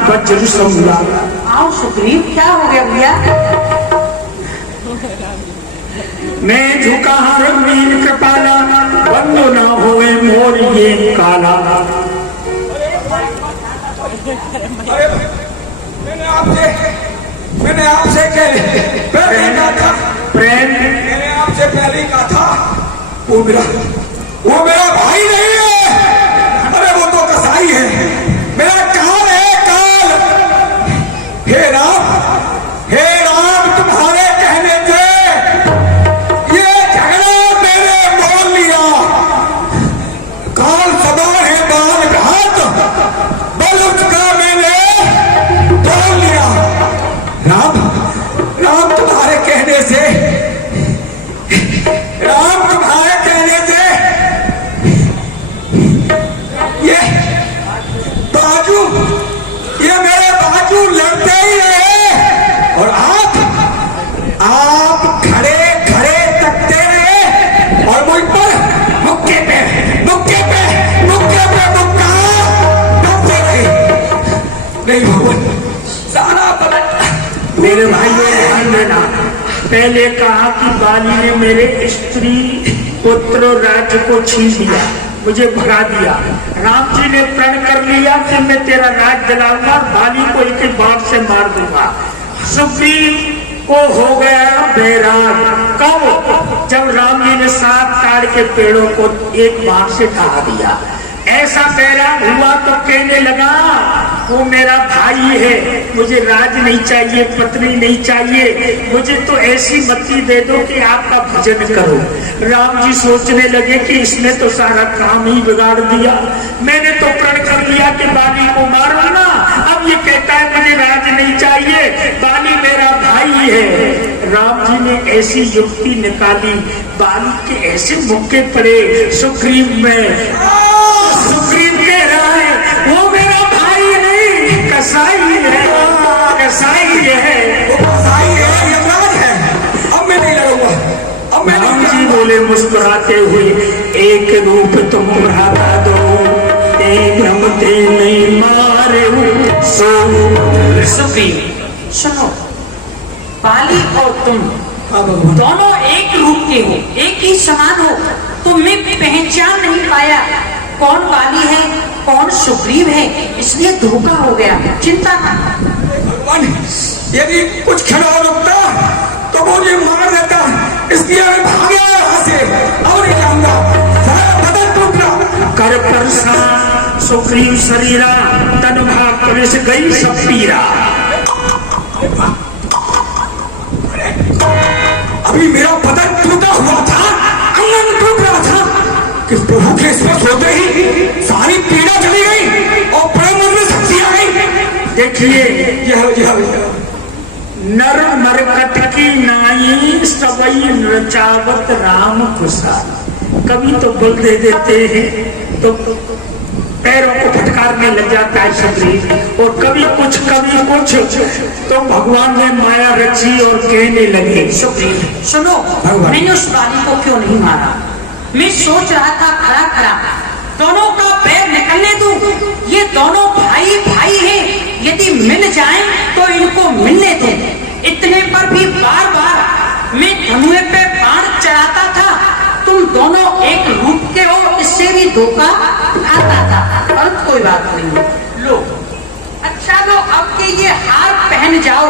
वज्र समूला। आओ सुग्रीव, क्या हो गया भैया? मैं झुका हर वीर कृपाला, बंदो ना होए मोर ये काला। मैंने आपसे पहले कहा था, मैंने आपसे पहले कहा था, वो मेरा भाई नहीं है, अरे वो तो कसाई है, मेरा काल है काल। हे राम तुम्हारे कहने से ये झगड़ा मैंने मोल लिया। काल सवार है बाल घात, बल उसका मैंने तोड़ लिया। राम तुम्हारे कहने से, राम तुम्हारे कहने से ये मेरे बाजू लड़ते ही रहे और आप खड़े तकते रहे और मुझ पर मुक्के पे मुक्का डरते रहे। नहीं भगवान, सारा पलट। मेरे भाइयों ध्यान देना, पहले कहा कि बाली ने मेरे स्त्री पुत्र और राज्य को छीन लिया, मुझे भगा दिया। राम जी ने प्रण कर लिया कि मैं तेरा राज दिलाऊंगा, बाली को एक बाण से मार दूंगा। सुग्रीव को हो गया बैराग। कब? जब राम जी ने 7 ताड़ के पेड़ों को एक बाण से ढहा दिया। ऐसा बैराग हुआ तो कहने लगा वो मेरा भाई है, मुझे राज नहीं चाहिए, पत्नी नहीं चाहिए, मुझे तो ऐसी मति दे दो कि आपका भजन करो। राम जी सोचने लगे कि इसने तो सारा काम ही बिगाड़ दिया, मैंने तो प्रण कर लिया कि बाली को मारूंगा, अब ये कहता है मुझे राज नहीं चाहिए, बाली मेरा भाई है। राम जी ने ऐसी युक्ति निकाली, बाली के ऐसे मौके पड़े सुग्रीव में। सुग्रीव कह रहा है वो मेरा भाई नहीं, कसाई है, कसाई है, यमराज है। अब मैं नहीं लड़ूंगा, अब मैं राम जी बोले मुस्कुराते हुए, एक रूप तुम भ्राता दो, एक रमते नहीं मारे सो। सुग्रीव सुनो, बाली और तुम दोनों एक रूप के हो, एक ही समान हो, तो मैं पहचान नहीं पाया कौन बाली है कौन सुग्रीव है, इसलिए धोखा हो गया। चिंता ना। भगवान, यदि कुछ क्षण और रुकता तो मुझे मार देता, इसलिए मैं भाग गया यहाँ से, और नहीं जाऊंगा। बदन टूट रहा, कर परसा सुग्रीव शरीरा, तन भाग परिस गई सब पीरा। अभी मेरा बदन टूटा हुआ था, अंगन टूट रहा था कि प्रभु के स्पर्श होते ही सारी पीड़ा चली गई और प्रेम में शक्ति आ गई। देखिए, यह नर मरकट की नाई सबई नचावत राम खुशा। कभी तो बल दे देते हैं तो पैरों को फटकारने लग जाता है सुग्रीव, और कभी कुछ तो भगवान ने माया रची और कहने लगे। सुग्रीव सुनो, मैंने उस बाली को क्यों नहीं मारा? मैं सोच रहा था खड़ा दोनों का पैर निकलने दूं, ये दोनों भाई भाई हैं, यदि मिल जाएं तो इनको मिलने दूं। इतने पर भी बार बार मैं धनुए पे बाण चढ़ाता था, तुम दोनों एक रूप के हो, इससे भी धोखा आता था, पर कोई बात नहीं। लो अच्छा लो, अब के ये हार पहन जाओ,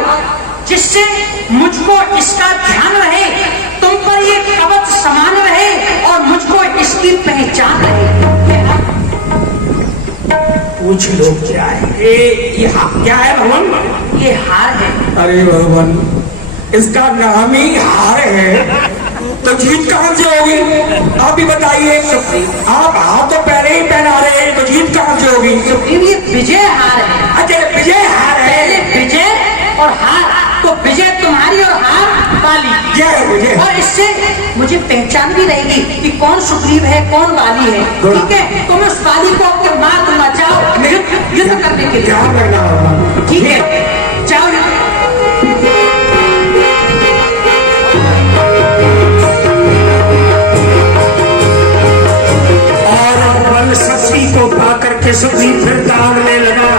जिससे मुझको इसका ध्यान रहे, तुम पर ये कवच समान रहे और मुझको इसकी पहचान रहे। पूछ लो क्या है ये क्या है भगवान? ये हार है। अरे भगवान, इसका नाम ही हार है, तो जीत कहां से होगी? आप भी बताइए। आप हाथ तो पहले ही पहना रहे हैं, तो जीत कहां से होगी? ये विजय हार है। अच्छा, विजय हार है। पहले विजय और हार, तो विजय तुम्हारी और हार बाली। विजय, और इससे मुझे पहचान भी रहेगी कि कौन सुग्रीव है कौन बाली है। ठीक है, तो मैं उस बाली को अपने मार दूंगा। जाओ युद्ध करने के लिए। ध्यान रखना होगा। ठीक है, जाओ। और बल शक्ति को पा करके सुग्रीव फिर दौड़ने लगा।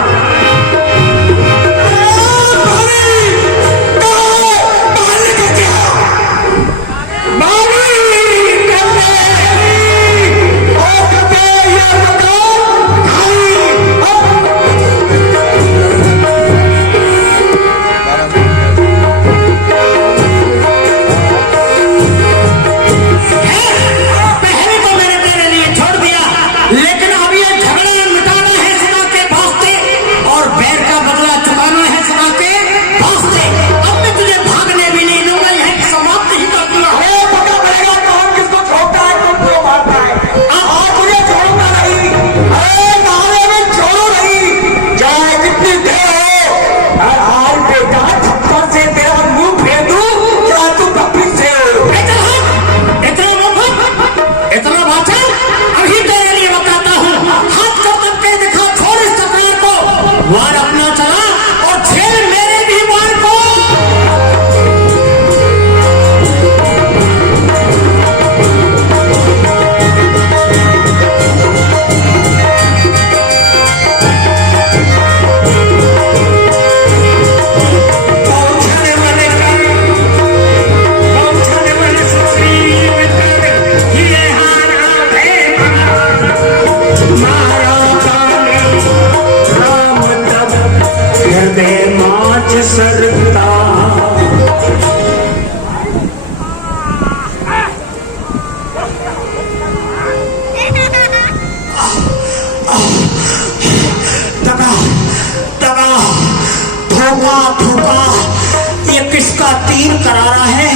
का तीर करारा है,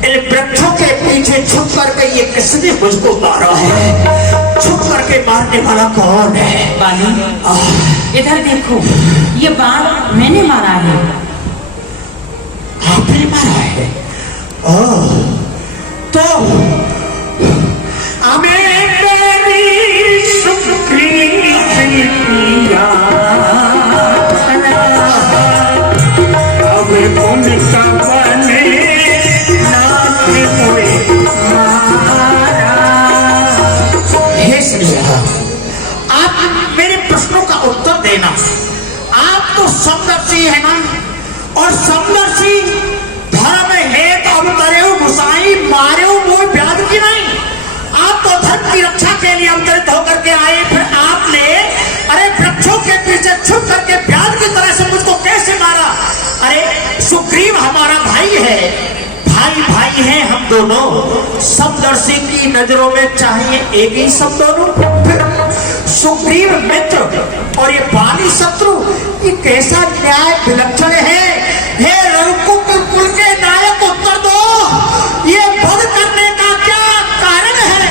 इन वृक्षों के पीछे छुप करके ये किसने मुझको मारा है? छुप करके मारने वाला कौन है? बाली इधर देखो, ये बाण मैंने मारा है। आपने मारा है? ओह, तो अब उनका बने नाथ मोए मारा। हे श्रीया, आप मेरे प्रश्नों का उत्तर देना। आप तो समदर्शी है ना, और समदर्शी धर्म हेत अवतरे गुसाई मारे मोह व्याध की नहीं। आप तो धर्म की रक्षा के लिए अवतरित होकर के आए, फिर आपने अरे वृक्षों के पीछे छुप करके व्याध की तरह से मुझको कैसे मारा? अरे सुग्रीव हमारा भाई है, भाई भाई हैं हम दोनों। समदर्शी की नजरों में चाहिए एक ही सब दोनों। फिर सुग्रीव मित्र और ये बाली शत्रु, ये कैसा न्याय विलक्षण है। हे रघुकुल कुल के नायक, उत्तर दो, ये वध करने का क्या कारण है?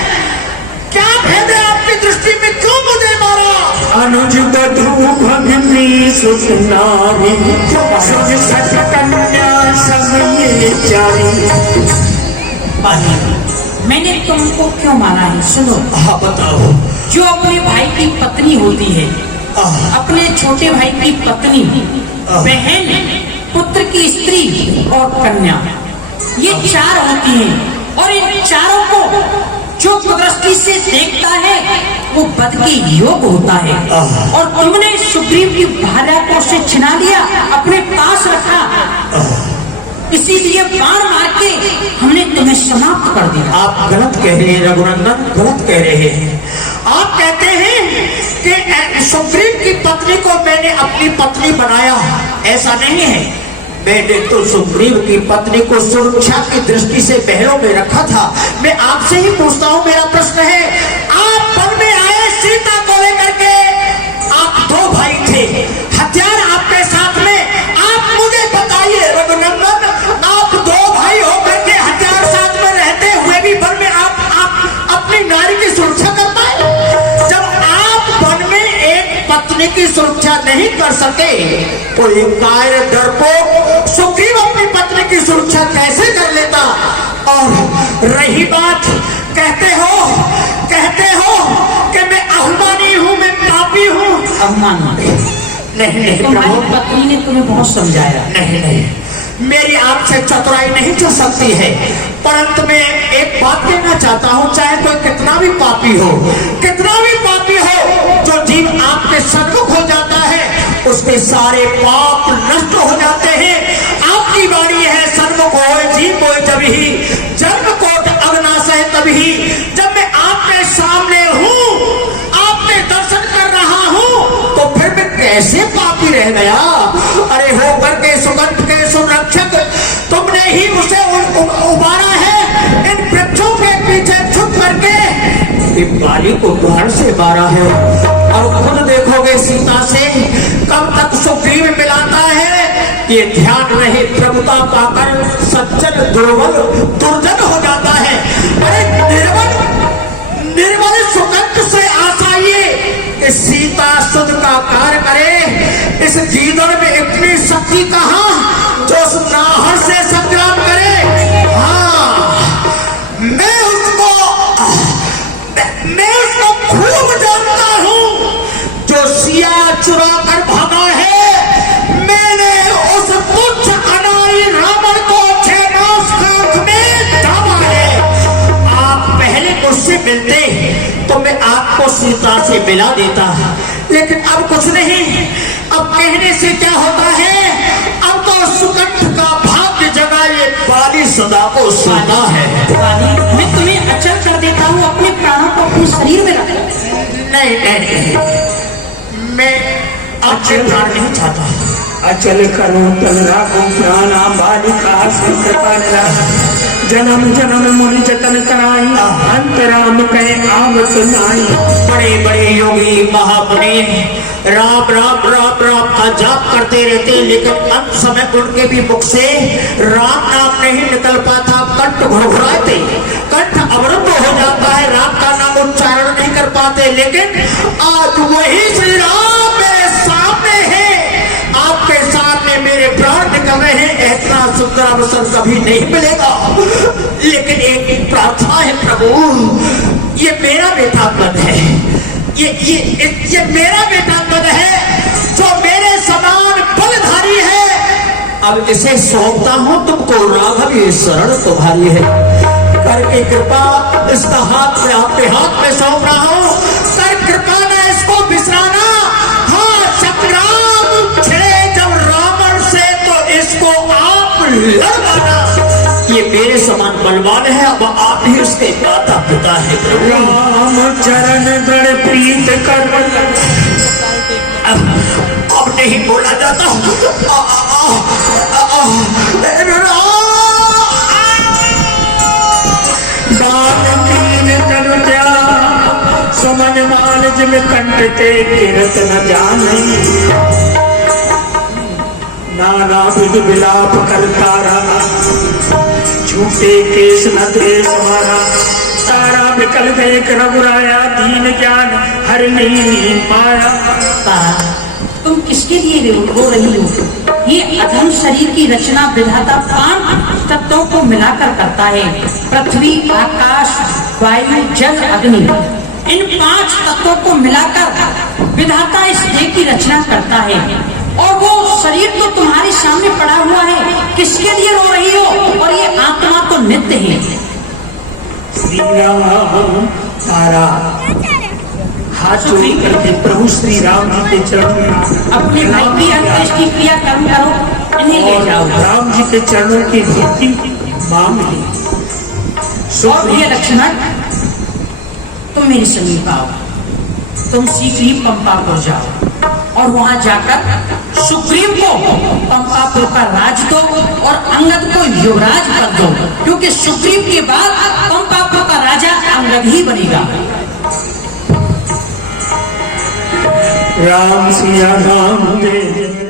क्या भेद है आपकी दृष्टि में? क्यों मुझे मारा? अनुज बधू भगनी सुत नारी, सुज सत कन्या सब ये चारी। बाली, मैंने तुमको क्यों मारा है सुनो। हाँ बताओ। जो अपने भाई की पत्नी होती है, अपने छोटे भाई की पत्नी, बहन, पुत्र की स्त्री और कन्या, ये चार होती हैं, और इन चारों को जो दृष्टि से देखता है वो वध के योग होता है। और तुमने सुग्रीव की भार्या को से छिना लिया, अपने पास रखा, इसीलिए बाण मार के हमने तुम्हें समाप्त कर दिया। आप गलत कह रहे हैं रघुनंदन, गलत कह रहे हैं। आप कहते हैं कि सुग्रीव की पत्नी को मैंने अपनी पत्नी बनाया, ऐसा नहीं है। मैंने तो सुग्रीव की पत्नी को सुरक्षा की दृष्टि से पहरों में रखा था। मैं आपसे ही पूछता हूँ, मेरा प्रश्न है, आप वन में आए सीता को लेकर के, आप दो भाई थे, हथियार आपके साथ में, आप मुझे बताइए रघुनंदन, आप दो भाई होकर के हथियार साथ में रहते हुए भी वन में आप अपनी नारी की सुरक्षा कर पाए? जब आप वन में एक पत्नी की सुरक्षा नहीं कर सके तो एक कायर डरपोक सुग्रीव अपनी पत्नी की सुरक्षा कैसे कर लेता? और रही बात, कहते हो कि मैं अभिमानी हूँ, मैं पापी हूँ। अभिमान नहीं तुम्हारी प्रभु, पत्नी ने तुम्हें बहुत समझाया। नहीं, मेरी आपसे चतुराई नहीं चल सकती है, परंतु मैं एक बात कहना चाहता हूँ, चाहे कोई कितना भी पापी हो, जो जीव आपके सन्मुख हो जाता है उसके सारे पाप नष्ट हो जाते हैं। आपकी वाणी है, सन्मुख होए जीव होए जभी, जन्म कोट अविनाश है तभी। जब मैं आपके सामने हूँ, आपके दर्शन कर रहा हूँ, तो फिर मैं कैसे पापी रह गया? अरे होकर के सुगंध के सुरक्षक तुमने ही उसे उबारा है, इन वृक्षों के पीछे छुप करके बाली को बाण से मारा है। और खुद देखोगे सीता से कब तक सुग्रीव मिलाता है। ये ध्यान रहे, प्रभुता पाकर सज्जन दुर्जन हो जाता है। अरे निर्मल सुगंध से आशा ये कि सीता सुध का कार्य करे। इस जीवन में इतनी शक्ति कहाँ जो उस नाहर से संग्राम करे। हाँ, मैं उसको खूब जानता हूँ, जो सिया चुरा कर भागा है। मैंने उस तुच्छ अनाड़ी रावण को 6 कांख में दाबा है। आप पहले मुझसे मिलते तो मैं आपको सीता से मिला देता, लेकिन अब कुछ नहीं। अब कहने से क्या होता है, अब तो सुगंध का भाग्य जगा ये बाली सदा को सोता है। मैं तुम्हें अचल कर देता हूँ, अपने प्राणों को अपने शरीर में रख। नहीं, मैं आपसे प्राण नहीं चाहता। अचल करो तल राखो प्राणा, बालिका से कृपा निरा। जन्म जन्म मुनि जतन कराई, अंतराम कहे आवत नाई। बड़े बड़े योगी महामुनि राम राम राम राम का जाप करते रहते, लेकिन अंत समय उनके भी मुख से राम नाम नहीं निकल पाता, कंठ घुरघुराते, कंठ अवरुद्ध हो जाता है, राम का नाम उच्चारण नहीं कर पाते। लेकिन आज वही श्री राम मेरे सामने है, आपके सामने मेरे प्राण निकल रहे हैं। इतना सुंदर अवसर कभी नहीं मिलेगा, लेकिन एक प्रार्थना है प्रभु, ये मेरा बेटा पद है, ये मेरा बेटा पद है जो मेरे समान बलधारी है। अब इसे सौंपता हूं तुमको, राघव ये शरण तुम्हारी है, करके कृपा इसका हाथ में आपके हाथ में सौंप रहा हूं, कर कृपा ना इसको बिसराना। हाँ, संग्राम छिड़े जब रावण से तो इसको आप लड़वाना। ये मेरे समान बलवान है, अब आप ही उसके माता पिता है प्रभु। राम चरण दृढ़ प्रीत कर, अब नहीं बोला जाता। समन मान जिम कंटते किरत न जाने, नाना विध विलाप करता रहा, झूठे केस न द्वेष मारा, तारा निकल गए रघुराया, दीन ज्ञान हर ली माया। तुम किसके लिए रो रही हो? ये अधम शरीर की रचना विधाता 5 तत्वों को मिलाकर करता है, पृथ्वी आकाश वायु जल अग्नि। इन 5 तत्वों को मिलाकर विधाता इस देह की रचना करता है, और वो शरीर तो तुम्हारे सामने पड़ा हुआ है, किसके लिए रो रही हो? और ये आत्मा तो नित्य है। श्री राम तारा हाथ जोड़ी करके प्रभु श्री राम जी के चरणों में अपने मैत्री अंत्येष्टि क्रिया कर्म करो, इन्हें ले जाओ। राम जी के चरणों की भक्ति मांग ली। और ये लक्ष्मण, तुम मेरे समीप आओ, तुम शीघ्र ही पंपापुर जाओ और वहां जाकर सुग्रीव को पंपापुर का राज दो और अंगद को युवराज कर दो, क्योंकि सुग्रीव के बाद पंपापुर का राजा अंगद ही बनेगा। राम सिया राम जय जय।